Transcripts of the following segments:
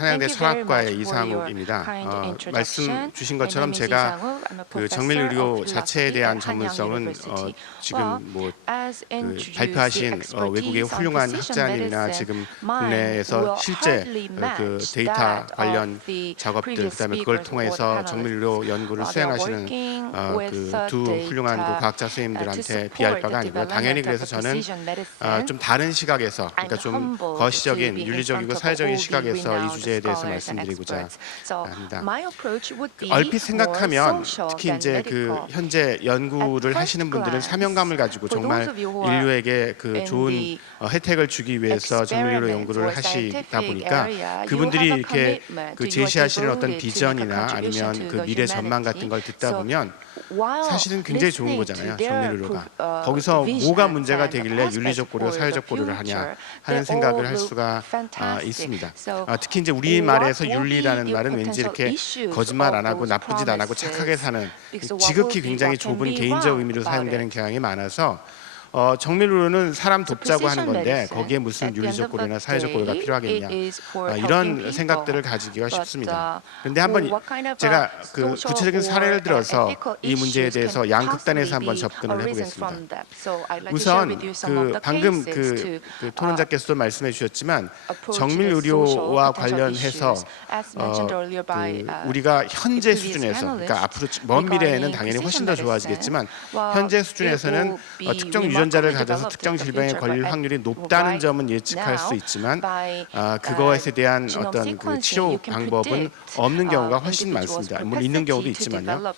한양대 산학과의 이상욱입니다. 말씀 주신 것처럼 제가 그 정밀의료 자체에 대한 전문성은 지금 뭐 발표하신 외국의 훌륭한 학자님이나 지금 국내에서 실제 그 데이터 관련 작업들, 그다음에 그걸 통해서 정밀의료 연구를 수행하시는 그 두 훌륭한 그 과학자 선생님들한테 비할 바가 아니고요. 당연히 그래서 저는 좀 다른 시각에서, 그러니까 좀 거시적인, 윤리적이고 사회적인 시각에서 이 주제에 대해서 말씀드리고자 합니다. 얼핏 생각하면 특히 이제 그 현재 연구를 하시는 분들은 사명감을 가지고 정말 인류에게 그 좋은 혜택을 주기 위해서 정밀의료 연구를 하시다 보니까 그분들이 이렇게 그 제시하시는 어떤 비전이나 아니면 그 미래 전망 같은 걸 듣다 보면 사실은 굉장히 좋은 거잖아요. 정밀의료가 거기서 뭐가 문제가 되길래 윤리적 고려, 사회적 고려를 하냐 하는 생각을 할 수가 있습니다. 특히 이제 우리 말에서 윤리라는 말은 왠지 이렇게 거짓말 안 하고 나쁜 짓 안 하고 착하게 사는 지극히 굉장히 좁은 개인적 의미로 사용되는 경향이 많아서 정밀의료는 사람 돕자고 하는 건데 거기에 무슨 윤리적 고려나 사회적 고려가 필요하겠냐, 이런 생각들을 가지기가 쉽습니다. 그런데 한번 제가 그 구체적인 사례를 들어서 이 문제에 대해서 양극단에서 한번 접근을 해보겠습니다. 우선 그 방금 그 토론자께서도 말씀해 주셨지만 정밀의료와 관련해서 그 우리가 현재 수준에서, 그러니까 앞으로 먼 미래에는 당연히 훨씬 더 좋아지겠지만 현재 수준에서는 특정 유전자를 가져서 특정 질병에 걸릴 확률이 높다는 점은 예측할 수 있지만 그것에 대한 어떤 그 치료 방법은 없는 경우가 훨씬 많습니다. 물론 있는 경우도 있지만요.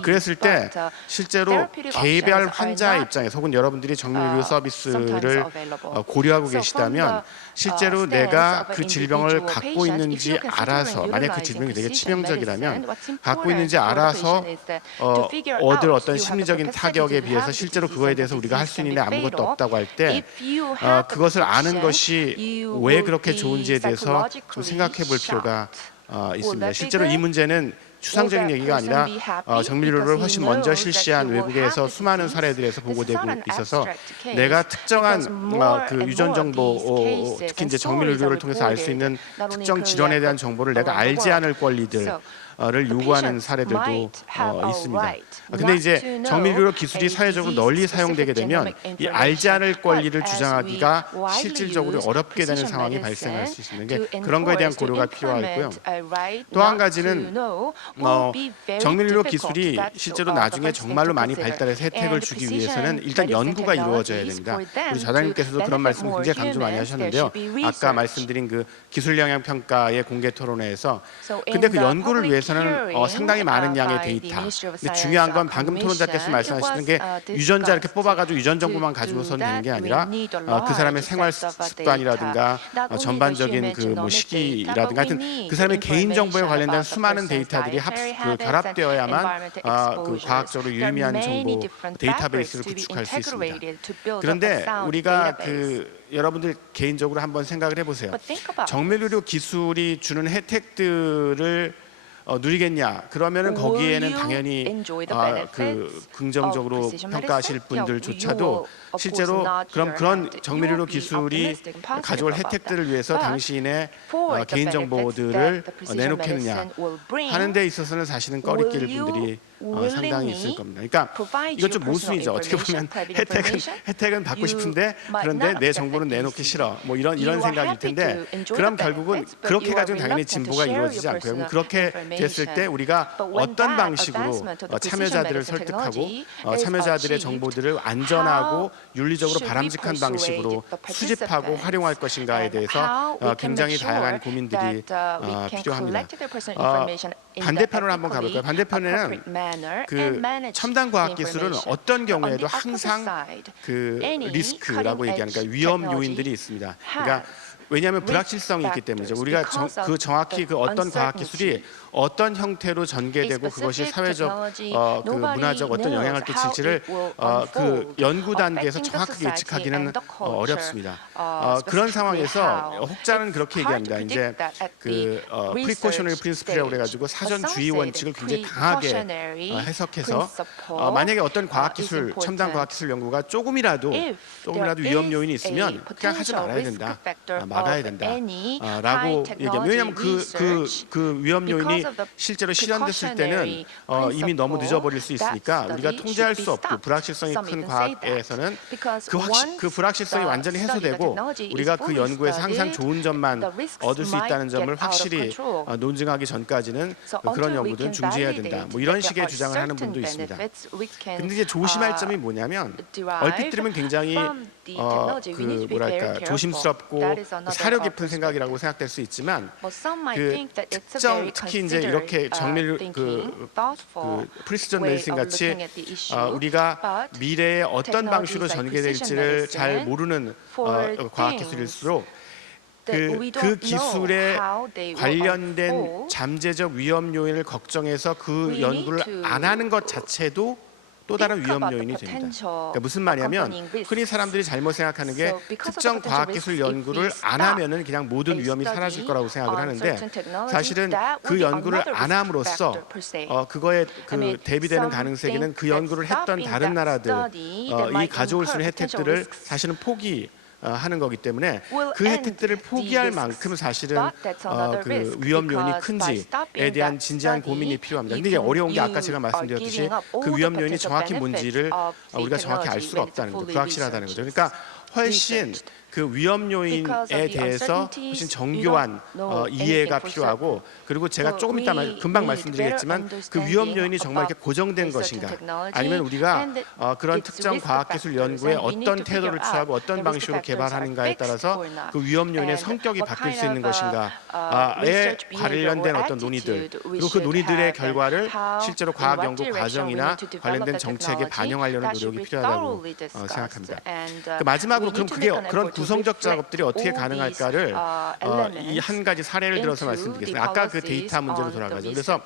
그랬을 때 실제로 개별 환자 입장에서 혹은 여러분들이 정밀의료 서비스를 고려하고 계시다면 실제로 내가 그 질병을 갖고 있는지 알아서, 만약 그 질병이 되게 치명적이라면 갖고 있는지 알아서 얻을 어떤 심리적인 타격에 비해서 실제로 그거에 대해서 우리가 할 수 있는 게 아무것도 없다고 할 때 그것을 아는 것이 왜 그렇게 좋은지에 대해서 좀 생각해 볼 필요가 있습니다. 실제로 이 문제는 추상적인 얘기가 아니라 정밀의료를 훨씬 먼저 실시한 외국에서 수많은 사례들에서 보고되고 있어서 내가 특정한 그 유전 정보, 특히 이제 정밀의료를 통해서 알 수 있는 특정 질환에 대한 정보를 내가 알지 않을 권리들 를 요구하는 사례들도 있습니다. 근데 이제 정밀의료 기술이 사회적으로 널리 사용되게 되면 이 알지 않을 권리를 주장하기가 실질적으로 어렵게 되는 상황이 발생할 수 있습니다. 그런 거에 대한 고려가 필요하고요. 또 한 가지는 정밀의료 기술이 실제로 나중에 정말로 많이 발달해서 혜택을 주기 위해서는 일단 연구가 이루어져야 됩니다. 우리 좌장님께서도 그런 말씀을 굉장히 강조 많이 하셨는데요. 아까 말씀드린 그 기술 영향 평가의 공개 토론회에서 근데 그 연구를 위해서는 상당히 많은 양의 데이터. 근데 중요한 건 방금 토론자께서 말씀하시는 게 유전자 이렇게 뽑아가지고 유전 정보만 가지고선 되는 게 아니라 그 사람의 생활 습관이라든가 전반적인 그 뭐 시기라든가 하여튼 그 사람의 개인 정보에 관련된 수많은 데이터들이 결합되어야만 그 과학적으로 유의미한 정보 데이터베이스를 구축할 수 있습니다. 그런데 우리가 여러분들 개인적으로 한번 생각을 해보세요. 정밀의료 기술이 주는 혜택들을 누리겠냐? 그러면은 거기에는 당연히 그 긍정적으로 평가하실 분들조차도 실제로 그런 정밀의료 기술이 가져올 혜택들을 위해서 당신의 개인 정보들을 내놓겠느냐 하는 데 있어서는 사실은 꺼리낄 분들이 상당히 있을 겁니다. 그러니까 이건 좀 모순이죠. 어떻게 보면 혜택은 받고 싶은데 그런데 내 정보는 내놓기 싫어. 뭐 이런 생각일 텐데 그럼 결국은 그렇게 가지고 당연히 진보가 이루어지지 않고요. 그럼 그렇게 됐을 때 우리가 어떤 방식으로 참여자들을 설득하고 참여자들의 정보들을 안전하고 윤리적으로 바람직한 방식으로 수집하고 활용할 것인가에 대해서 굉장히 다양한 고민들이 필요합니다. 반대편으로 한번 가볼까요? 반대편에는 그 첨단 과학 기술은 어떤 경우에도 항상 그 리스크라고 얘기하는, 그러니까 위험 요인들이 있습니다. 그러니까 왜냐하면 불확실성이 있기 때문이죠. 우리가 정확히 그 어떤 과학 기술이 어떤 형태로 전개되고 그것이 사회적, 그 문화적 어떤 영향을 끼칠지를 그 연구 단계에서 정확하게 예측하기는 어렵습니다. 그런 상황에서 혹자는 그렇게 얘기합니다. 이제 그 precautionary principle이라고 그래가지고 사전 주의 원칙을 굉장히 강하게 해석해서 만약에 어떤 과학기술, 첨단 과학기술 연구가 조금이라도 위험 요인이 있으면 그냥 하지 말아야 된다, 막아야 나가야 된다라고 얘기해요. 왜냐하면 그 위험 요인이 실제로 실현됐을 때는 이미 너무 늦어버릴 수 있으니까 우리가 통제할 수 없고 불확실성이 큰 과학에서는 그 불확실성이 완전히 해소되고 우리가 그 연구에서 항상 좋은 점만 얻을 수 있다는 점을 확실히 논증하기 전까지는 그런 연구들은 중지해야 된다. 뭐 이런 식의 주장을 하는 분도 있습니다. 근데 이제 조심할 점이 뭐냐면 얼핏 들으면 굉장히 그 뭐랄까 조심스럽고 사려 깊은 생각이라고 생각될 수 있지만 그 특정 특히 이제 이렇게 정밀 그 프리시전 메디슨 같이 우리가 미래에 어떤 방식으로 전개될지를 잘 모르는 과학 기술일수록 그 기술에 관련된 잠재적 위험 요인을 걱정해서 그 연구를 안 하는 것 자체도 또 다른 위험 요인이 됩니다. 그러니까 무슨 말이냐면 흔히 사람들이 잘못 생각하는 게 특정 과학기술 연구를 안 하면은 그냥 모든 위험이 사라질 거라고 생각을 하는데 사실은 그 연구를 안 함으로써 그거에 그 대비되는 가능성에는 그 연구를 했던 다른 나라들이 가져올 수 있는 혜택들을 사실은 하는 거기 때문에 그 혜택들을 포기할 만큼 사실은 그 위험 요인이 큰지에 대한 진지한 고민이 필요합니다. 근데 이게 어려운 게 아까 제가 말씀드렸듯이 그 위험 요인이 정확히 뭔지를 우리가 정확히 알 수가 없다는 거죠. 불확실하다는 거죠. 그러니까 훨씬 그 위험 요인에 대해서 훨씬 정교한 이해가 필요하고 그리고 제가 조금 이따 금방 말씀드리겠지만 그 위험 요인이 정말 이렇게 고정된 것인가 아니면 우리가 그런 특정 과학기술 연구에 어떤 태도를 취하고 어떤 방식으로 개발하는가에 따라서 그 위험 요인의 성격이 바뀔 수 있는 것인가에 관련된 어떤 논의들 그리고 그 논의들의 결과를 실제로 과학 연구 과정이나 관련된 정책에 반영하려는 노력이 필요하다고 생각합니다. 마지막으로 그럼 그런 구성적 작업들이 어떻게 가능할까를 이 한 가지 사례를 들어서 말씀드리겠습니다. 아까 그 데이터 문제로 돌아가죠. 그래서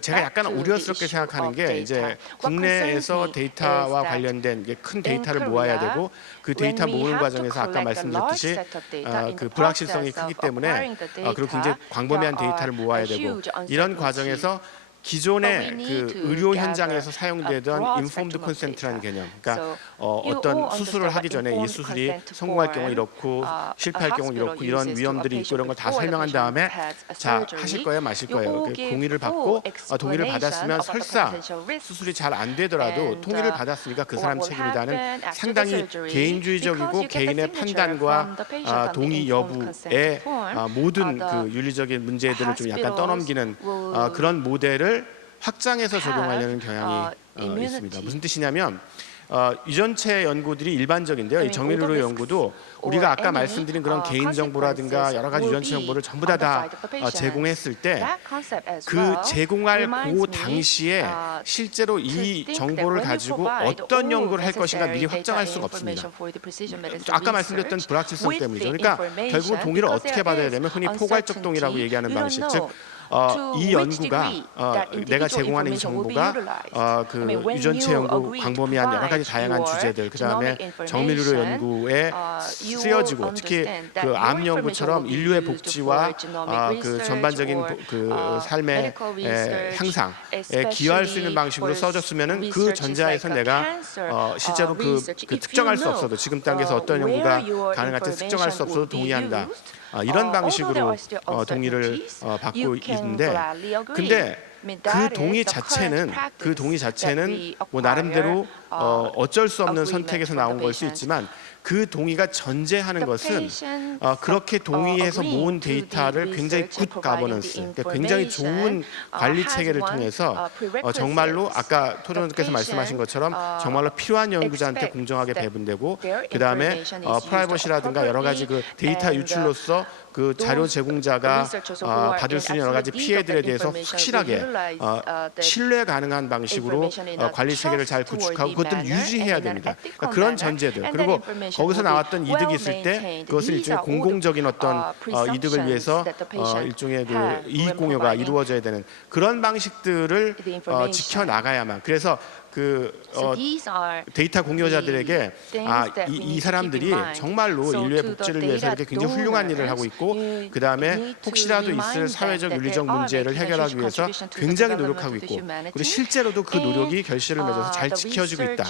제가 약간 우려스럽게 생각하는 게 이제 국내에서 데이터와 관련된 큰 데이터를 모아야 되고 그 데이터 모으는 과정에서 아까 말씀드렸듯이 그 불확실성이 크기 때문에 그리고 굉장히 광범위한 데이터를 모아야 되고 이런 과정에서 기존의 그 의료 현장에서 사용되던 인폼드 콘센트라는 개념, 그러니까 어떤 수술을 하기 전에 이 수술이 성공할 경우 이렇고 실패할 경우 이렇고 이런 위험들이 있고 이런 걸 다 설명한 다음에 자 하실 거예요, 마실 거예요. 동의를 받고 동의를 받았으면 설사 수술이 잘 안 되더라도 동의를 받았으니까 그 사람 책임이다는 상당히 개인주의적이고 개인의 판단과 동의 여부의 모든 그 윤리적인 문제들을 좀 약간 떠넘기는 그런 모델을 확장해서 적용하려는 경향이 있습니다. 무슨 뜻이냐면 유전체 연구들이 일반적인데요. 이 정밀의료 연구도 우리가 아까 말씀드린 그런 개인정보라든가 여러 가지 유전체 정보를 전부 다 제공했을 때 그 제공할 그 당시에 실제로 이 정보를 가지고 어떤 연구를 할 것인가 미리 확정할 수가 없습니다. 아까 말씀드렸던 불확실성 때문이죠. 그러니까 결국 동의를 어떻게 받아야 되면 흔히 포괄적 동의라고 얘기하는 방식, 즉 이 연구가 내가 제공하는 이 정보가 그 유전체 연구 광범위한 여러 가지 다양한 주제들 그 다음에 정밀의료 연구에 쓰여지고 특히 그 암 연구처럼 인류의 복지와 그 전반적인 그 삶의 향상에 기여할 수 있는 방식으로 써졌으면은 그 전자에서 내가 실제로 그 특정할 수 없어도 지금 단계에서 어떤 연구가 가능할지 특정할 수 없어도 동의한다. 이런 방식으로 동의를 받고 있는데, 근데 그 동의 자체는 뭐 나름대로 어쩔 수 없는 선택에서 나온 걸 수 있지만 그 동의가 전제하는 것은 그렇게 동의해서 모은 데이터를 굉장히 굿 가버넌스, 그러니까 굉장히 좋은 관리 체계를 통해서 정말로 아까 토론님께서 말씀하신 것처럼 정말로 필요한 연구자한테 공정하게 배분되고 그 다음에 프라이버시라든가 여러 가지 그 데이터 유출로서 그 자료 제공자가 받을 수 있는 여러 가지 피해들에 대해서 확실하게 신뢰 가능한 방식으로 관리 체계를 잘 구축하고 그것들을 유지해야 됩니다. 그러니까 그런 전제들 그리고 거기서 나왔던 이득이 있을 때 그것을 일종의 공공적인 어떤 이득을 위해서 일종의 그 이익 공유가 이루어져야 되는 그런 방식들을 지켜나가야만 그래서 데이터 공유자들에게 이 사람들이 정말로 인류의 복지를 위해서 이렇게 굉장히 훌륭한 일을 하고 있고 그 다음에 혹시라도 있을 사회적 윤리적 문제를 해결하기 위해서 굉장히 노력하고 있고 그리고 실제로도 그 노력이 결실을 맺어서 잘 지켜지고 있다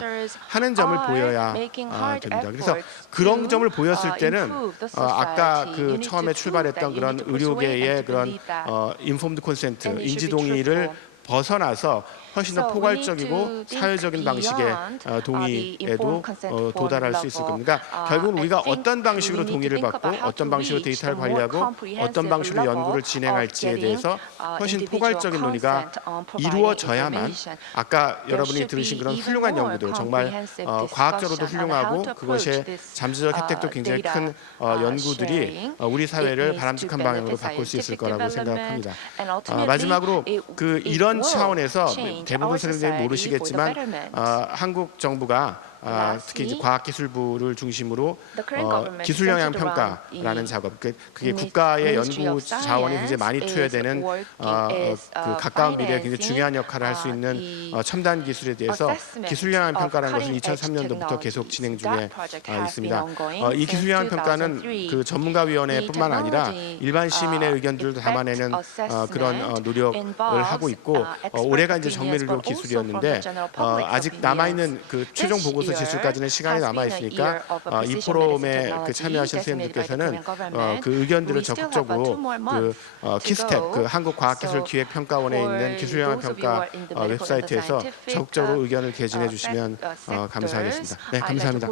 하는 점을 보여야 됩니다. 그래서 그런 점을 보였을 때는 아까 그 처음에 출발했던 그런 의료계의 그런 인폼드 콘센트, 인지 동의를 벗어나서 훨씬 더 포괄적이고 사회적인 방식의 동의에도 도달할 수 있을 겁니다. 그러니까 결국은 우리가 어떤 방식으로 동의를 받고 어떤 방식으로 데이터를 관리하고 어떤 방식으로 연구를 진행할지에 대해서 훨씬 포괄적인 논의가 이루어져야만 아까 여러분이 들으신 그런 훌륭한 연구들 정말 과학적으로도 훌륭하고 그것의 잠재적 혜택도 굉장히 큰 연구들이 우리 사회를 바람직한 방향으로 바꿀 수 있을 거라고 생각합니다. 마지막으로 이런 차원에서 대부분 사람들이 모르시겠지만 한국 정부가 특히 이제 과학기술부를 중심으로 기술 영향 평가라는 작업, 그게 국가의 연구 자원이 굉장히 많이 투여되는 그 가까운 미래에 굉장히 중요한 역할을 할 수 있는 첨단 기술에 대해서 기술 영향 평가라는 것을 2003년도부터 계속 진행 중에 있습니다. 이 기술 영향 평가는 그 전문가위원회뿐만 아니라 일반 시민의 의견들도 담아내는 그런 노력을 하고 있고 올해가 이제 정밀의료 기술이었는데 아직 남아 있는 그 최종 보고서 지수까지는 시간이 남아 있으니까 이 포럼에 참여하신 선생님들께서는 그 의견들을 적극적으로 그 키스텝 그 한국과학기술기획평가원에 있는 기술영향평가 웹사이트에서 적극적으로 의견을 개진해 주시면 감사하겠습니다. 네, 감사합니다.